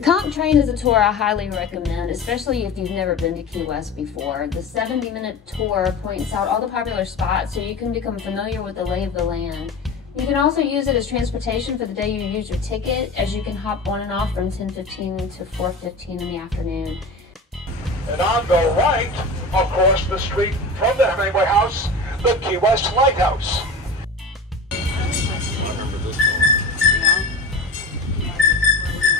The Conch train is a tour I highly recommend, especially if you've never been to Key West before. The 70-minute tour points out all the popular spots so you can become familiar with the lay of the land. You can also use it as transportation for the day you use your ticket, as you can hop on and off from 10:15 to 4:15 in the afternoon. And on the right, across the street from the Hemingway House, the Key West Lighthouse.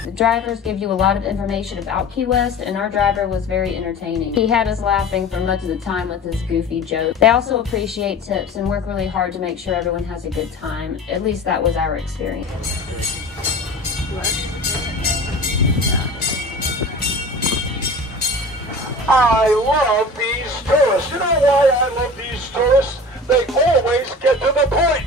The drivers give you a lot of information about Key West, and our driver was very entertaining. He had us laughing for much of the time with his goofy jokes. They also appreciate tips and work really hard to make sure everyone has a good time. At least that was our experience. I love these tourists. You know why I love these tourists? They always get to the point.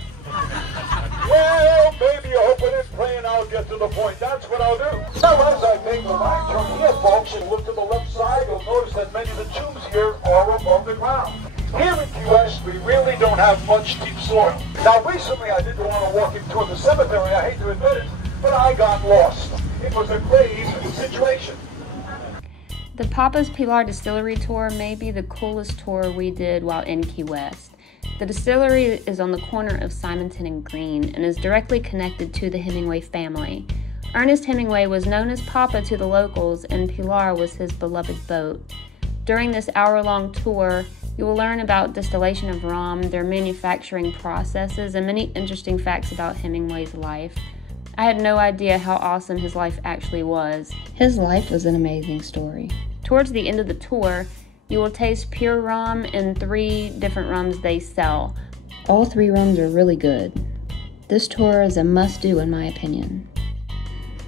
Well, maybe you're hoping and praying I'll get to the point. That's what I'll do. Now, as I make the right turn here, folks, and look to the left side, you'll notice that many of the tombs here are above the ground. Here in Key West, we really don't have much deep soil. Now, recently I did want to walk into the cemetery. I hate to admit it, but I got lost. It was a grave situation. The Papa's Pilar Distillery tour may be the coolest tour we did while in Key West. The distillery is on the corner of Simonton and Green and is directly connected to the Hemingway family. Ernest Hemingway was known as Papa to the locals, and Pilar was his beloved boat. During this hour-long tour, you will learn about distillation of rum, their manufacturing processes, and many interesting facts about Hemingway's life. I had no idea how awesome his life actually was. His life was an amazing story. Towards the end of the tour, you will taste pure rum and 3 different rums they sell. All 3 rums are really good. This tour is a must-do in my opinion.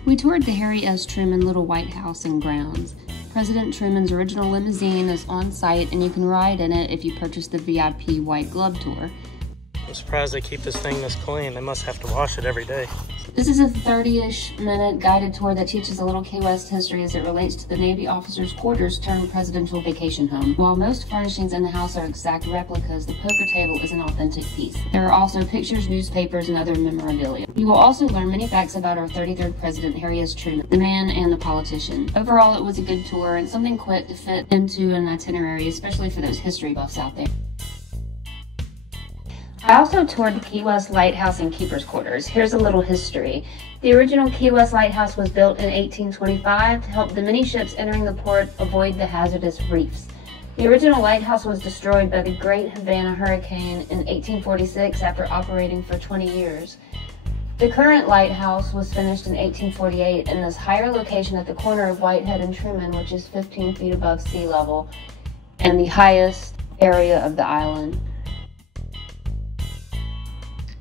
We toured the Harry S. Truman Little White House and grounds. President Truman's original limousine is on site, and you can ride in it if you purchase the VIP White Glove tour. I'm surprised they keep this thing this clean. They must have to wash it every day. This is a 30-ish minute guided tour that teaches a little Key West history as it relates to the Navy officers' quarters turned presidential vacation home. While most furnishings in the house are exact replicas, the poker table is an authentic piece. There are also pictures, newspapers, and other memorabilia. You will also learn many facts about our 33rd President, Harry S. Truman, the man and the politician. Overall, it was a good tour and something quick to fit into an itinerary, especially for those history buffs out there. I also toured the Key West Lighthouse and Keeper's Quarters. Here's a little history. The original Key West Lighthouse was built in 1825 to help the many ships entering the port avoid the hazardous reefs. The original lighthouse was destroyed by the Great Havana Hurricane in 1846 after operating for 20 years. The current lighthouse was finished in 1848 in this higher location at the corner of Whitehead and Truman, which is 15 feet above sea level and the highest area of the island.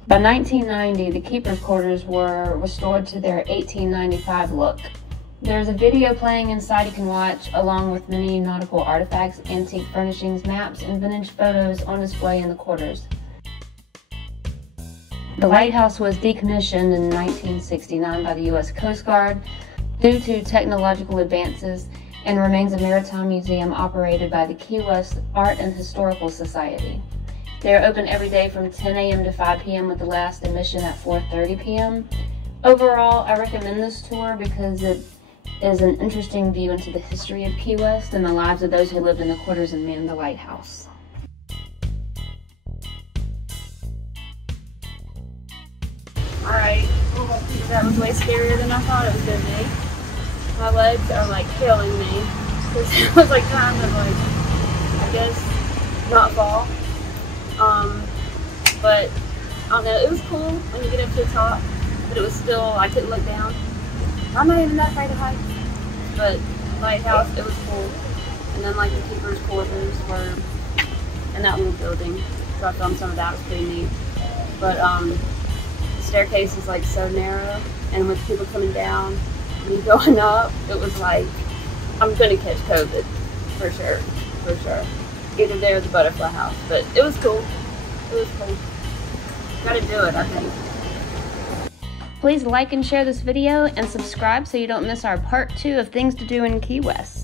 By 1990, the Keeper's Quarters were restored to their 1895 look. There's a video playing inside you can watch, along with many nautical artifacts, antique furnishings, maps, and vintage photos on display in the quarters. The lighthouse was decommissioned in 1969 by the U.S. Coast Guard due to technological advances and remains a maritime museum operated by the Key West Art and Historical Society. They are open every day from 10 a.m. to 5 p.m. with the last admission at 4:30 p.m. Overall, I recommend this tour because it is an interesting view into the history of Key West and the lives of those who lived in the quarters and manned the lighthouse. Alright, that was way scarier than I thought it was going to be. My legs are like killing me. It was like trying to I guess, not fall. But I don't know, it was cool when you get up to the top, but it was still, I couldn't look down. I'm not even that afraid of heights, but lighthouse, it was cool. And then like the Keeper's Quarters were in that little building, so I filmed some of that. It was pretty neat. But the staircase is like so narrow, and with people coming down and going up, it was like, I'm gonna catch COVID, for sure, for sure. Either there or the Butterfly House, but it was cool. It was cool. Gotta do it, I think. Please like and share this video and subscribe so you don't miss our part 2 of things to do in Key West.